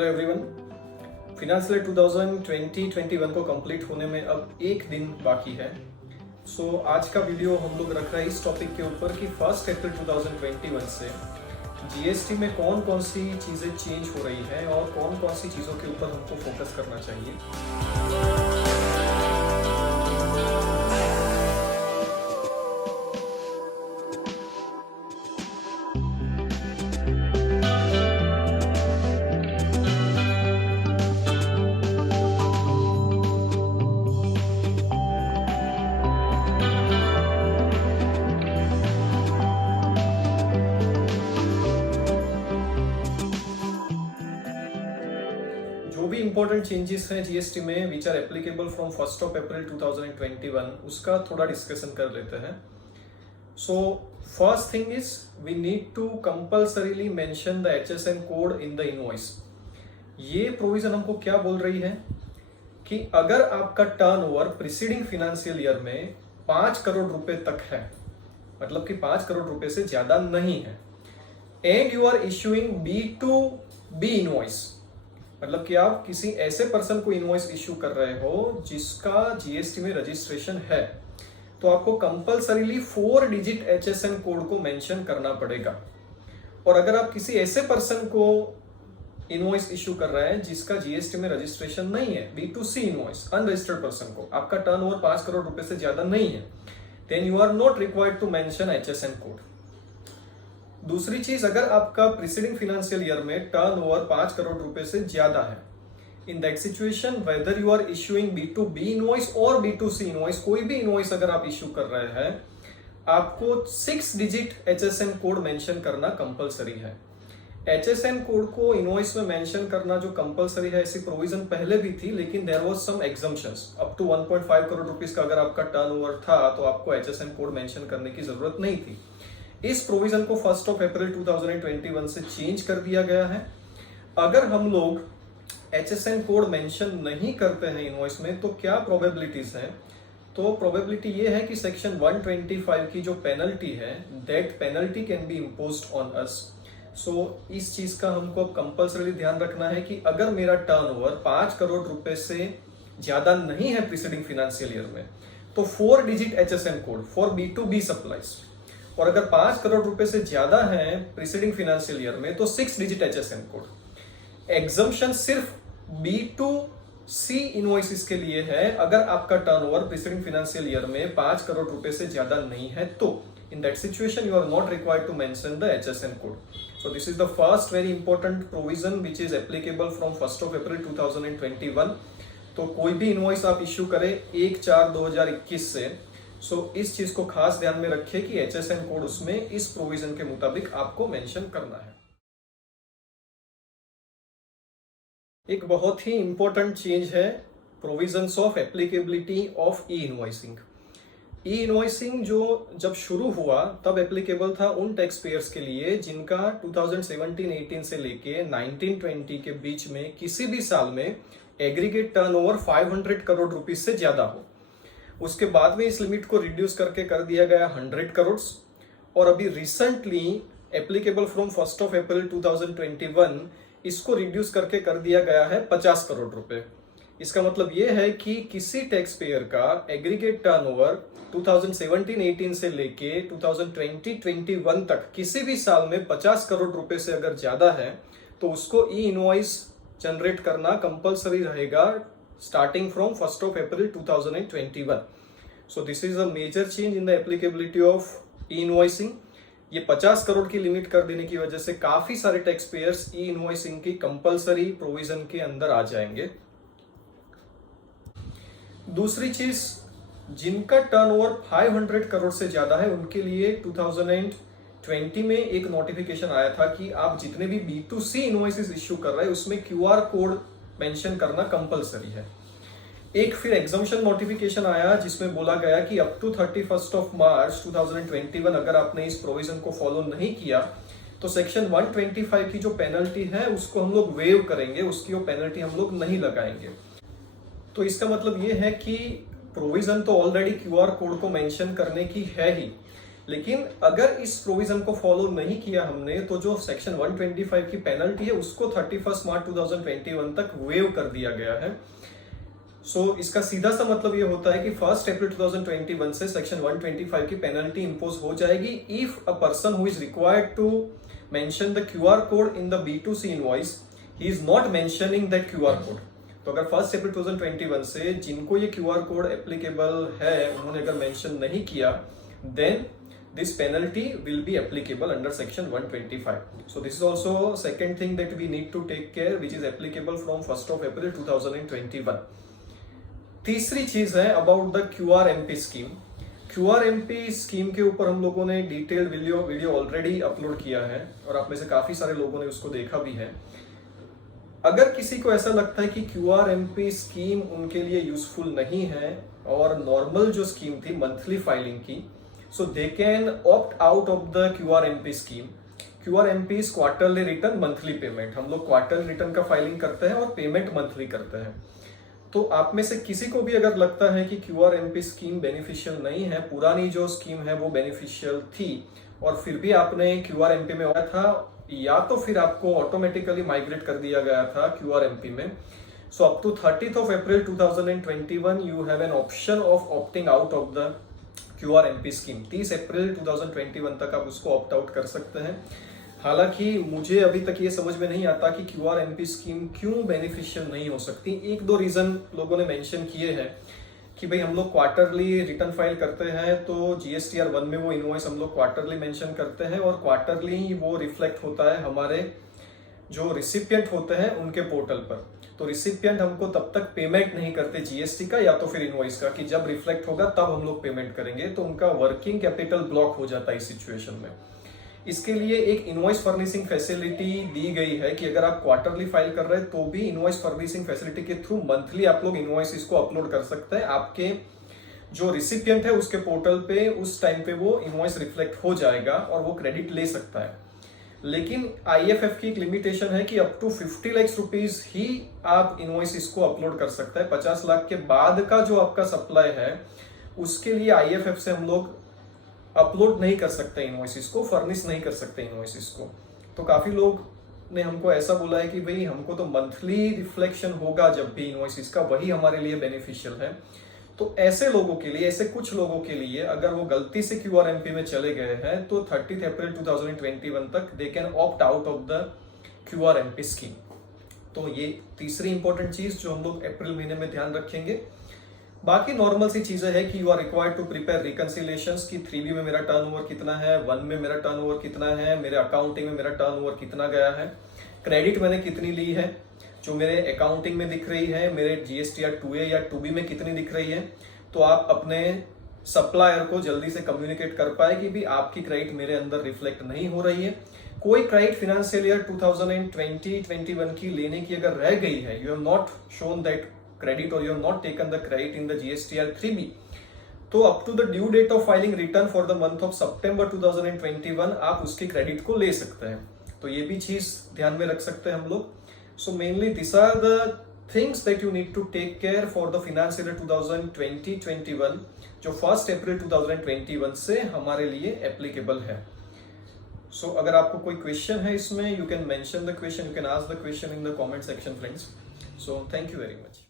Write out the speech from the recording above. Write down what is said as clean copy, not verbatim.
Hello everyone. Finance year 2020-21 को complete होने में अब एक दिन बाकी है। आज का वीडियो हम लोग रख रहे हैं इस टॉपिक के ऊपर कि 1 अप्रैल 2021 से जीएसटी में कौन कौन सी चीज़ें चेंज हो रही हैं और कौन कौन सी चीज़ों के ऊपर हमको फोकस करना चाहिए। जो भी इंपॉर्टेंट चेंजेस हैं जीएसटी में which are applicable from 1 April 2021 उसका थोड़ा डिस्कशन कर लेते हैं। First thing is we need to compulsorily mention the HSN code in the invoice. ये प्रोविजन हमको क्या बोल रही है कि अगर आपका टर्नओवर प्रीसीडिंग फाइनेंशियल ईयर में 5 करोड़ रुपए तक है, मतलब कि 5 करोड़ रुपए से ज्यादा नहीं है, and you are issuing B2B invoice, मतलब कि आप किसी ऐसे पर्सन को इनवॉइस इश्यू कर रहे हो जिसका जीएसटी में रजिस्ट्रेशन है, तो आपको कंपल्सरीली 4 डिजिट एचएसएन कोड को मेंशन करना पड़ेगा। और अगर आप किसी ऐसे पर्सन को इनवॉइस इश्यू कर रहे हैं जिसका जीएसटी में रजिस्ट्रेशन नहीं है, B2C इनवॉइस, अनरजिस्टर्ड पर्सन को, आपका टर्नओवर 5 करोड़ रुपए से ज्यादा नहीं है, then you are not required to mention HSN code. दूसरी चीज, अगर आपका प्रीसीडिंग फाइनेंशियल ईयर में टर्नओवर 5 करोड़ रुपए से ज्यादा है, in that situation whether you are issuing B2B invoice और B2C इनवॉइस, कोई भी इनवॉइस अगर आप इश्यू कर रहे हैं, आपको 6 डिजिट एचएसएन कोड मेंशन करना कंपलसरी है। एचएसएन कोड को इनवॉइस में मेंशन करना जो कंपलसरी है, ऐसी प्रोविजन पहले भी थी, लेकिन there was some exemptions. Up to 1.5 crore rupees का अगर आपका टर्नओवर था तो आपको एचएसएन कोड मेंशन करने की जरूरत नहीं थी। इस प्रोविजन को 1 अप्रैल 2021 से चेंज कर दिया गया है। अगर हम लोग एचएसएन कोड मेंशन नहीं करते हैं इनवॉइस में तो क्या प्रोबेबिलिटीज हैं? तो प्रोबेबिलिटी ये है कि सेक्शन 125 की जो पेनल्टी है, that penalty can be imposed on us. इस चीज का हमको कंपल्सरी ध्यान रखना है कि अगर मेरा टर्नओवर 5 करोड़ रुपए से ज्यादा नहीं है प्रीसीडिंग फाइनेंशियल ईयर में, तो 4 digit HSN code for B2B supplies, और अगर 5 करोड़ रुपए से ज्यादा है प्रीसीडिंग फाइनेंशियल ईयर में तो 6 डिजिट एचएसएन कोड। एग्जम्पशन सिर्फ B2C इनवॉइसेस के लिए है। अगर आपका टर्नओवर प्रीसीडिंग फाइनेंशियल ईयर में 5 करोड़ रुपए से ज्यादा नहीं है, तो in that situation you are not required to mention the HSN code. So this is the first very important provision which is applicable from 1 April 2021. तो कोई भी इनवॉइस आप इश्यू करें 1/4/2021 से, इस चीज को खास ध्यान में रखें कि एचएसएन कोड उसमें इस प्रोविजन के मुताबिक आपको मेंशन करना है। एक बहुत ही इंपॉर्टेंट चेंज है provisions of applicability of e invoicing. E invoicing जो जब शुरू हुआ तब एप्लीकेबल था उन टैक्स पेयर्स के लिए जिनका 2017-18 से लेके 19-20 के बीच में किसी भी साल में एग्रीगेट टर्नओवर 500 करोड़ रुपीस से ज्यादा हो। उसके बाद में इस लिमिट को रिड्यूस करके कर दिया गया 100 करोड़, और अभी रिसेंटली एप्लीकेबल फ्रॉम 1 अप्रैल 2021 इसको रिड्यूस करके कर दिया गया है 50 करोड़ रुपए। इसका मतलब यह है कि किसी टैक्स पेयर का एग्रीगेट टर्नओवर 2017-18 से लेके 2020-21 तक किसी भी साल में 50 करोड़ रुपए से अगर ज्यादा है तो उसको ई इनवॉइस जनरेट करना कंपलसरी रहेगा starting from 1 April 2021। This is a major change in the applicability of e invoicing. ये 50 करोड़ की लिमिट कर देने की वजह से काफी सारे टैक्स पेयर्स ई इनवॉइसिंग की कंपलसरी प्रोविजन के अंदर आ जाएंगे। दूसरी चीज, जिनका टर्नओवर 500 करोड़ से ज्यादा है उनके लिए 2020 में एक नोटिफिकेशन आया था कि आप जितने भी B2C इनवॉइसेस इश्यू कर रहे हैं उसमें QR कोड मेंशन करना कंपलसरी है। एक फिर एग्जम्पशन नोटिफिकेशन आया जिसमें बोला गया कि अप टू 31 मार्च 2021 अगर आपने इस प्रोविजन को फॉलो नहीं किया तो सेक्शन 125 की जो पेनल्टी है उसको हम लोग वेव करेंगे, उसकी वो पेनल्टी हम लोग नहीं लगाएंगे। तो इसका मतलब ये है कि प्रोविजन तो ऑलरेडी QR कोड को मेंशन करने की है ही, लेकिन अगर इस प्रोविजन को फॉलो नहीं किया हमने तो जो सेक्शन 125 की पेनल्टी है उसको 31 मार्च 2021 तक वेव कर दिया गया है। इसका सीधा सा मतलब ये होता है कि 1 अप्रैल 2021 से सेक्शन 125 की पेनल्टी इंपोज हो जाएगी if a person who is required to mention the QR code in the B2C invoice he is not mentioning that QR code. तो अगर 1 अप्रैल 2021 से जिनको ये क्यूआर कोड एप्लीकेबल है उन्होंने अगर मेंशन नहीं किया then this penalty will be applicable under section 125. So this is also second thing that we need to take care, which is applicable from 1st of April 2021. तीसरी चीज है about the QRMP scheme. QRMP scheme के ऊपर हम लोगों ने detailed video already upload किया है और आप में से काफी सारे लोगों ने उसको देखा भी है। अगर किसी को ऐसा लगता है कि QRMP स्कीम उनके लिए यूजफुल नहीं है और नॉर्मल जो स्कीम थी मंथली फाइलिंग की, so they can opt out of the QRMP scheme. QRMP is quarterly return monthly payment. हम लोग क्वार्टरली रिटर्न का फाइलिंग करते हैं और पेमेंट मंथली करते हैं। तो आप में से किसी को भी अगर लगता है कि QRMP स्कीम बेनिफिशियल नहीं है, पुरानी जो स्कीम है वो बेनिफिशियल थी और फिर भी आपने QRMP में आया था या तो फिर आपको ऑटोमेटिकली माइग्रेट कर दिया गया था QRMP में, so up to 30th of April 2021 you have an option of opting out of the QRMP scheme. 30 अप्रैल 2021 तक आप उसको ऑप्ट आउट कर सकते हैं। हालांकि मुझे अभी तक ये समझ में नहीं आता कि QRMP स्कीम क्यों बेनिफिशियल नहीं हो सकती। एक दो रीजन लोगों ने मेंशन किए हैं कि भाई हम लोग क्वार्टरली रिटर्न फाइल करते हैं तो GSTR 1 में वो इनवॉइस हम लोग क्वार्टरली मेंशन करते हैं और क्वार्टरली ही वो रिफ्लेक्ट होता है हमारे जो रिसिपिएंट होते हैं उनके पोर्टल पर। तो रिसिपिएंट हमको तब तक पेमेंट नहीं करते GST का या तो फिर इनवॉइस का कि जब रिफ्लेक्ट होगा तब हम लोग पेमेंट करेंगे, तो उनका वर्किंग कैपिटल ब्लॉक हो जाता है इस सिचुएशन में। इसके लिए एक इनवॉइस फर्निशिंग फैसिलिटी दी गई है कि अगर आप क्वार्टरली फाइल कर रहे हैं तो भी इनवॉइस फर्निशिंग फैसिलिटी के थ्रू मंथली आप लोग इनवॉइस को अपलोड कर सकते हैं। आपके जो रिसिपिएंट है उसके पोर्टल पे उस टाइम पे वो इनवॉइस रिफ्लेक्ट हो जाएगा और वो क्रेडिट ले सकता है। लेकिन IFF की एक लिमिटेशन है कि अप टू 50 लाख रुपीज ही आप इनवॉइस को अपलोड कर सकते हैं। 50 लाख के बाद का जो आपका सप्लाई है उसके लिए IFF से हम लोग अपलोड नहीं कर सकते इनवॉइस को, फर्निश नहीं कर सकते इनवॉइस को। तो काफी लोग ने हमको ऐसा बोला है कि भाई हमको तो मंथली रिफ्लेक्शन होगा जब भी इनवॉइस का, वही हमारे लिए बेनिफिशियल है। तो ऐसे लोगों के लिए, ऐसे कुछ लोगों के लिए अगर वो गलती से QRMP में चले गए हैं तो 30 अप्रैल 2021 तक they can opt out of the QRMP scheme. तो ये तीसरी इंपॉर्टेंट चीज जो हम लोग अप्रैल महीने में ध्यान रखेंगे। बाकी नॉर्मल सी चीजें है कि you are required to prepare reconciliations की 3B में मेरा टर्नओवर कितना है, 1 में मेरा टर्नओवर कितना है, मेरे अकाउंटिंग में मेरा टर्नओवर कितना गया है, क्रेडिट मैंने कितनी ली है जो मेरे अकाउंटिंग में दिख रही है, मेरे GSTR 2A या 2B में कितनी दिख रही है। तो आप अपने सप्लायर को जल्दी से कम्युनिकेट कर पाए कि भी आपकी क्रेडिट मेरे अंदर रिफ्लेक्ट नहीं हो रही है। कोई क्रेडिट फाइनेंशियल ईयर 2020-21 की लेने की अगर रह गई है, you have not shown that credit or you have not taken the credit in the GSTR 3B, तो up to the due date of filing return for the month of September 2021 आप उसकी क्रेडिट को ले सकते हैं। तो ये भी चीज ध्यान में रख सकते हैं हम लोग। So mainly these are the things that you need to take care for the financial year 2020-21 जो 1 अप्रैल 2021 से हमारे लिए एप्लीकेबल है। So अगर आपको कोई क्वेश्चन है इसमें, you can mention the question, you can ask the question in the comment section friends. So thank you very much.